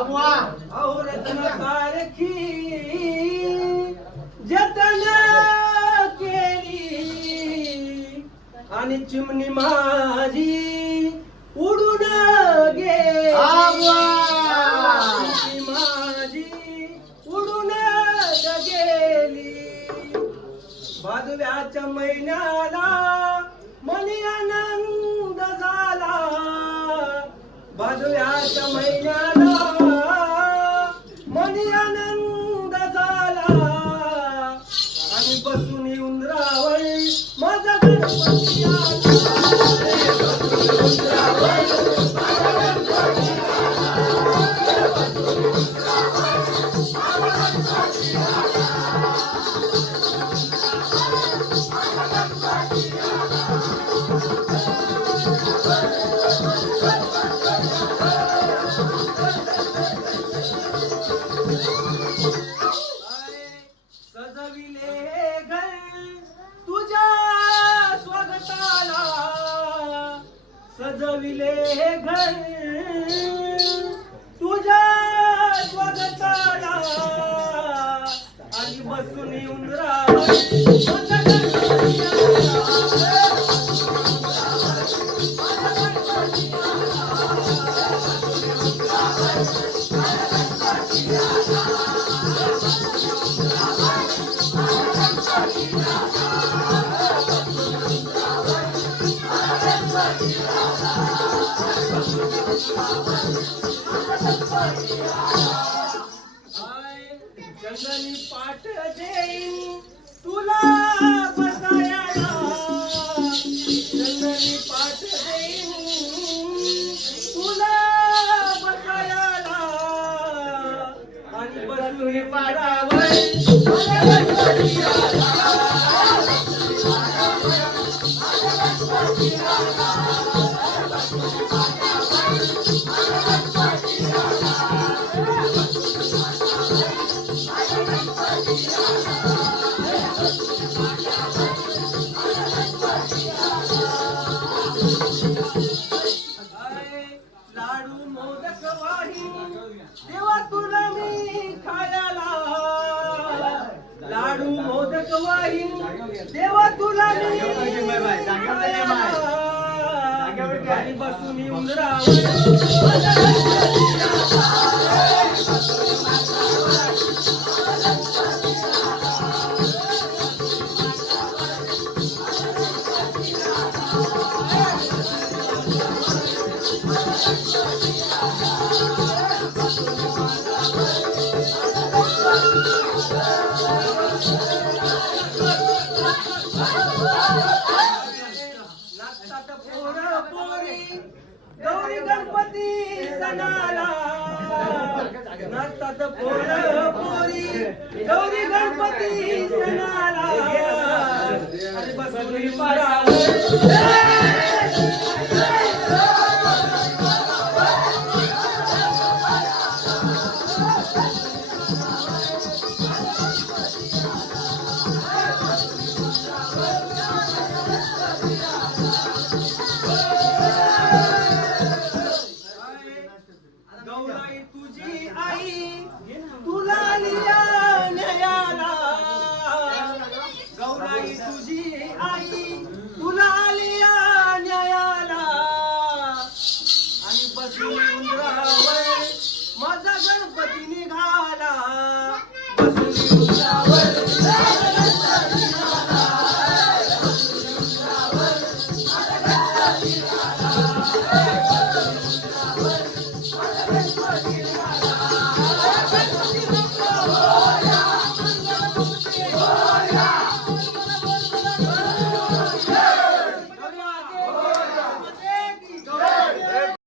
रतन सारखी जतन केली आणि चिमणी माझी उडून गे माझी उडून गेली। बाजव्याच्या महिन्याला मनी आनंद झाला। बाजव्याच्या महिन्याला सजविले घर. तुझ्या स्वगताला आणि बसून येऊन राहा चंदनी पाठ देईन तुला बसायला चंदनी पाठ देईन तुला बसायला आणि बसून पाडावर लाडू मोदक वाही देवा तुला मी खायला. लाडू मोदक वाही देवा तुला मी खायला. बसून उंदरावर पोरं पोरी गौरी गणपती सणाला. पोरं पोरी गौरी गणपती सणाला. गौराई तुझी आई तुला लिया न्यायाला. गौराई तुझी आई तुला लिया न्यायाला. आणि बसून उंदरावर माझा गणपती निघाला. बसून उंदरावर निघाला.